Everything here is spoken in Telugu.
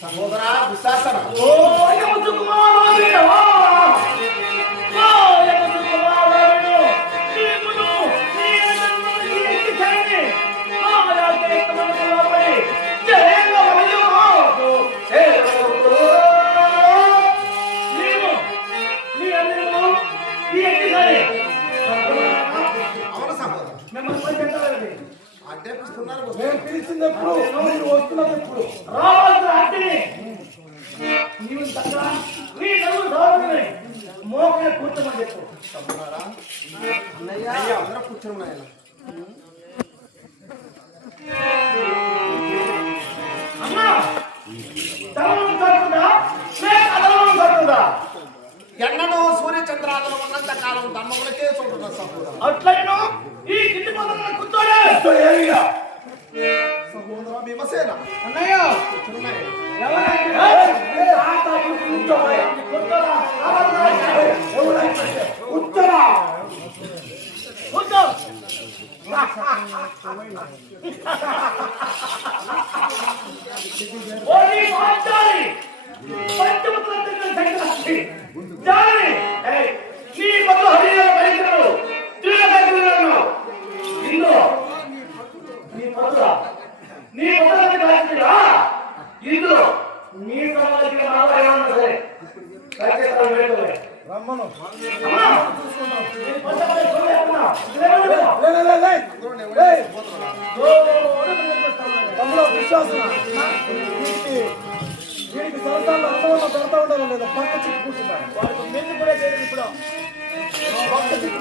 సహోదరా విశ్వాసన ఓ యమసుకుమారదేవా ఓ యమసుకుమారదేవా నీవును నీయనను నీకి తని ఆ యాకే కమలపడి జయల వలయో నీవు నీయనను నీకి తని అవును సహోదరా మిమ్మల్ని పరిగెత్తాలి అంటే పిలుస్తున్నారు నేను పిలిచినప్పుడు మీరు వస్తున్నప్పుడు రావాలి అంటే నీవు తగ్గ నీ నలుగురు సోదరుని మోకనే కూర్చోమని చెప్పు సహోదరా అన్నయ్య అందరూ కూర్చున్నాయి అమ్మా తలవం సరుతుందా లేక అదలవం సరుతుందా ఎన్నడూ సూర్య చంద్రాలను ఉన్నంత కాలం ధర్మములకే చూడుతున్న సహోదరా అట్లయిను ఈ కింది పదవులను కూర్చోలే సహోదరా భీమసేన అన్నయ్య కూర్చున్నాయి ఉత్తరా కూర్చో ఓరి పాంచాలి పంచముద్ర సంగతి జాని నీ బదులు హరియాల బయటకు తిరగగలను ఇందో నీ బదులు కాల్చిరా ఇందులో నీ సమాజానికి ఆదాయం సరే ఖచ్చితంగా వేడుకోలే రమ్మను అమ్మా నేను పంచమని చూడలేకున్నా తమ్ముడు విశ్వాసం వీడికి సంవత్సరాలు అనుభవం పెడతా ఉండాలి లేదా పక్క చిక్కు కూర్చున్నాడు వాడికి మెల్లి కూడా చేయలేదు ఇప్పుడు పక్క చిక్కు